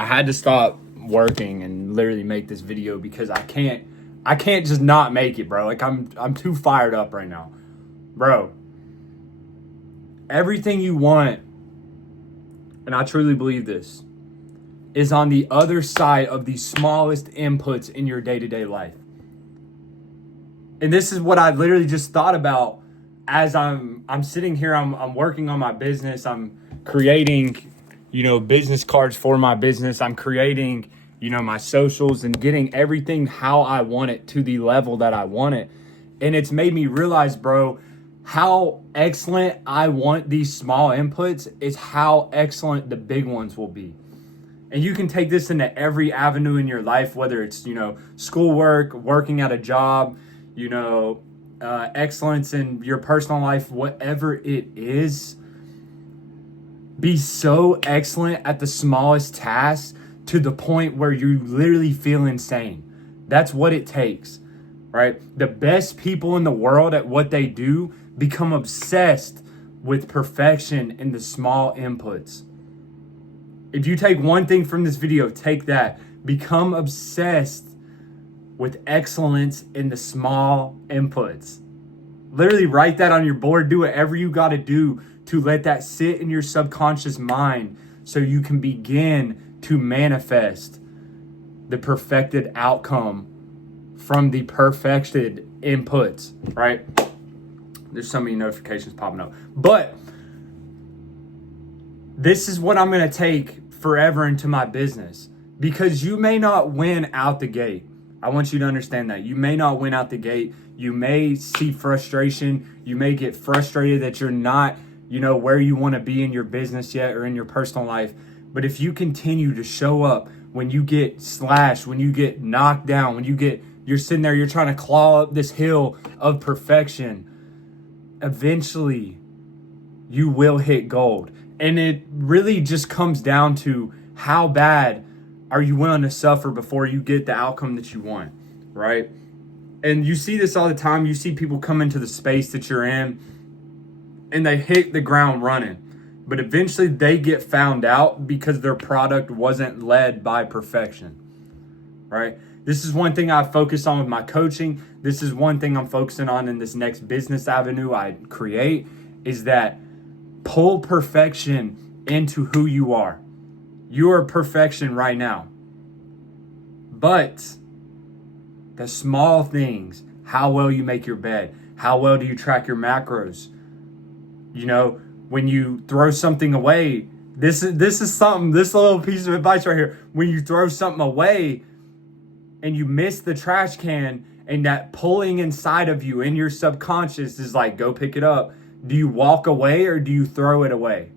I had to stop working and literally make this video because I can't just not make it, bro. Like I'm too fired up right now. Bro, everything you want, and I truly believe this, is on the other side of the smallest inputs in your day-to-day life. And this is what I literally just thought about as I'm sitting here, I'm working on my business, I'm creating, business cards for my business, I'm creating, my socials and getting everything how I want it to the level that I want it. And it's made me realize, bro, how excellent I want these small inputs is how excellent the big ones will be. And you can take this into every avenue in your life, whether it's, schoolwork, working at a job, excellence in your personal life, whatever it is. Be so excellent at the smallest tasks to the point where you literally feel insane. That's what it takes, right? The best people in the world at what they do become obsessed with perfection in the small inputs. If you take one thing from this video, take that. Become obsessed with excellence in the small inputs. Literally write that on your board. Do whatever you got to do to let that sit in your subconscious mind so you can begin to manifest the perfected outcome from the perfected inputs, right? There's so many notifications popping up. But this is what I'm going to take forever into my business, because you may not win out the gate. I want you to understand that. You may not win out the gate. You may see frustration. You may get frustrated that you're not, where you want to be in your business yet or in your personal life. But if you continue to show up when you get slashed, when you get knocked down, when you're sitting there, you're trying to claw up this hill of perfection, eventually you will hit gold. And it really just comes down to how bad are you willing to suffer before you get the outcome that you want, right? And you see this all the time. You see people come into the space that you're in and they hit the ground running. But eventually they get found out because their product wasn't led by perfection, right? This is one thing I focus on with my coaching. This is one thing I'm focusing on in this next business avenue I create, is that pull perfection into who you are. You are perfection right now. But the small things, how well you make your bed, how well do you track your macros? When you throw something away, this is something, this little piece of advice right here. When you throw something away and you miss the trash can, and that pulling inside of you in your subconscious is like, go pick it up. Do you walk away or do you throw it away?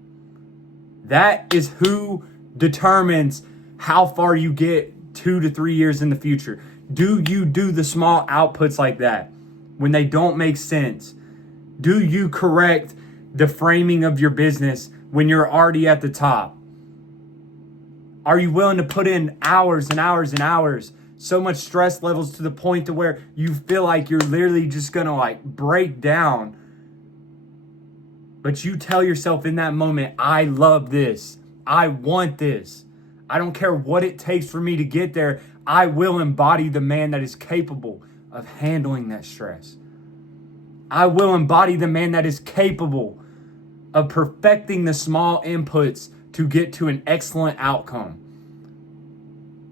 That is who determines how far you get 2 to 3 years in the future. Do you do the small outputs like that when they don't make sense? Do you correct the framing of your business when you're already at the top? Are you willing to put in hours and hours and hours, so much stress levels to the point to where you feel like you're literally just gonna break down? But you tell yourself in that moment, I love this. I want this. I don't care what it takes for me to get there. I will embody the man that is capable of handling that stress. I will embody the man that is capable of perfecting the small inputs to get to an excellent outcome.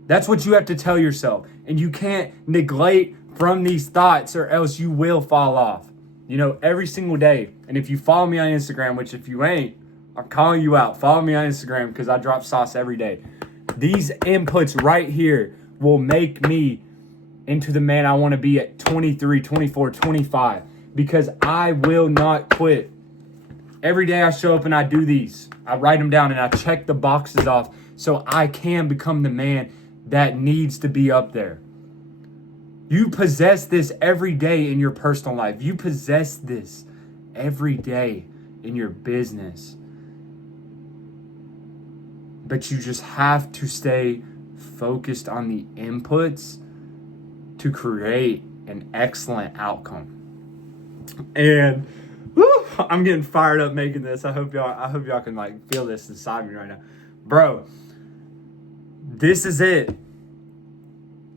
That's what you have to tell yourself. And you can't neglect from these thoughts or else you will fall off. Every single day. And if you follow me on Instagram, which if you ain't, I'm calling you out. Follow me on Instagram because I drop sauce every day. These inputs right here will make me into the man I want to be at 23, 24, 25. Because I will not quit. Every day I show up and I do these. I write them down and I check the boxes off so I can become the man that needs to be up there. You possess this every day in your personal life. You possess this every day in your business. But you just have to stay focused on the inputs to create an excellent outcome. And I'm getting fired up making this. I hope y'all can feel this inside me right now. Bro, This is it.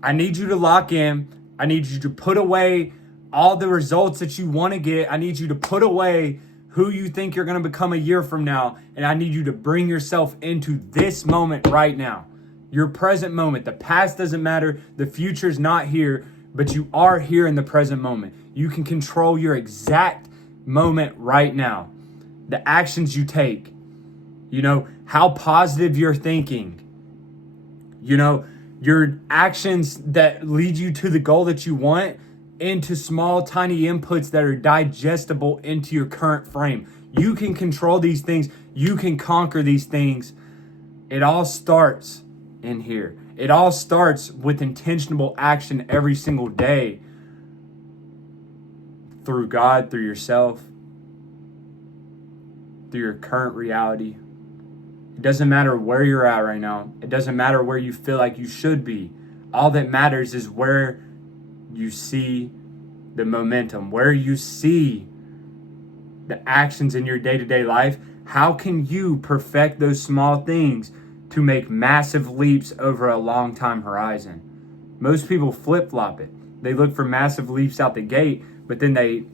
I need you to lock in. I need you to put away all the results that you want to get. I need you to put away who you think you're going to become a year from now. And I need you to bring yourself into this moment right now. Your present moment. The past doesn't matter. The future's not here, but you are here in the present moment. You can control your exact moment right now. The actions you take, how positive you're thinking, your actions that lead you to the goal that you want, into small, tiny inputs that are digestible into your current frame. You can control these things. You can conquer these things. It all starts in here. It all starts with intentional action every single day through God, through yourself, through your current reality. It doesn't matter where you're at right now. It doesn't matter where you feel like you should be. All that matters is where you see the momentum, where you see the actions in your day-to-day life. How can you perfect those small things to make massive leaps over a long time horizon? Most people flip-flop it. They look for massive leaps out the gate, but then they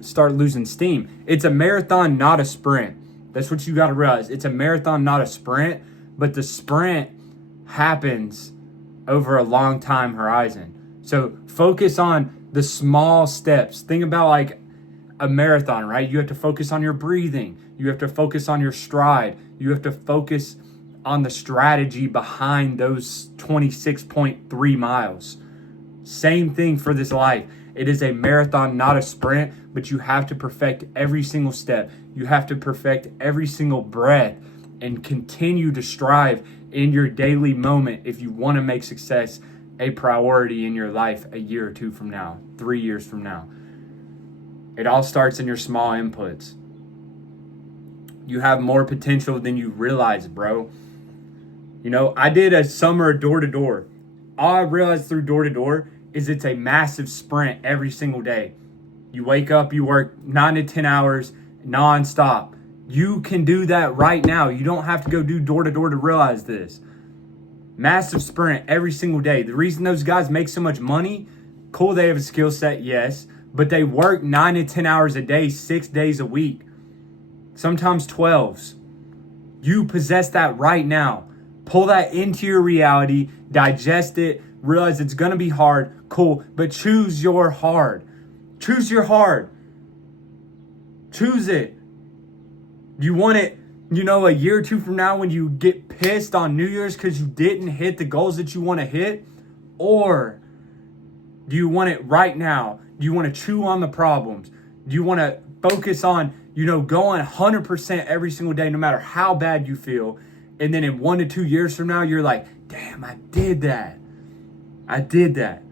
start losing steam. It's a marathon, not a sprint. That's what you got to realize. It's a marathon, not a sprint, but the sprint happens over a long time horizon. So focus on the small steps. Think about like a marathon, right? You have to focus on your breathing. You have to focus on your stride. You have to focus on the strategy behind those 26.3 miles. Same thing for this life. It is a marathon, not a sprint, but you have to perfect every single step. You have to perfect every single breath and continue to strive in your daily moment if you want to make success a priority in your life a year or two from now, 3 years from now. It all starts in your small inputs. You have more potential than you realize, bro. I did a summer door-to-door. All I realized through door-to-door is it's a massive sprint every single day. You wake up, you work 9 to 10 hours nonstop. You can do that right now. You don't have to go do door-to-door to realize this. Massive sprint every single day. The reason those guys make so much money, cool, they have a skill set, yes, but they work 9 to 10 hours a day, 6 days a week, sometimes 12s. You possess that right now. Pull that into your reality, digest it, realize it's going to be hard, cool, but choose your hard. Choose your hard. Choose it. You want it, a year or two from now when you get pissed on New Year's because you didn't hit the goals that you want to hit? Or do you want it right now? Do you want to chew on the problems? Do you want to focus on, going 100% every single day, no matter how bad you feel? And then in 1 to 2 years from now, you're like, damn, I did that. I did that.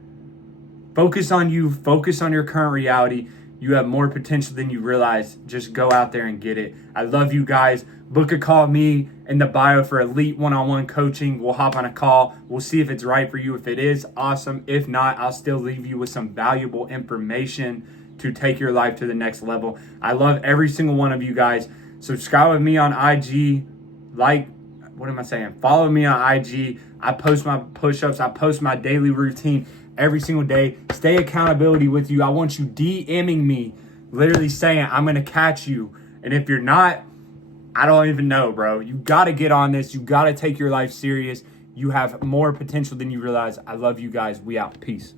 Focus on you. Focus on your current reality. You have more potential than you realize. Just go out there and get it. I love you guys. Book a call with me in the bio for elite one-on-one coaching. We'll hop on a call. We'll see if it's right for you. If it is, awesome. If not, I'll still leave you with some valuable information to take your life to the next level. I love every single one of you guys. Subscribe with me on IG. Follow me on IG. I post my push-ups. I post my daily routine every single day. Stay accountability with you. I want you DMing me, literally saying, I'm going to catch you. And if you're not, I don't even know, bro. You got to get on this. You got to take your life serious. You have more potential than you realize. I love you guys. We out. Peace.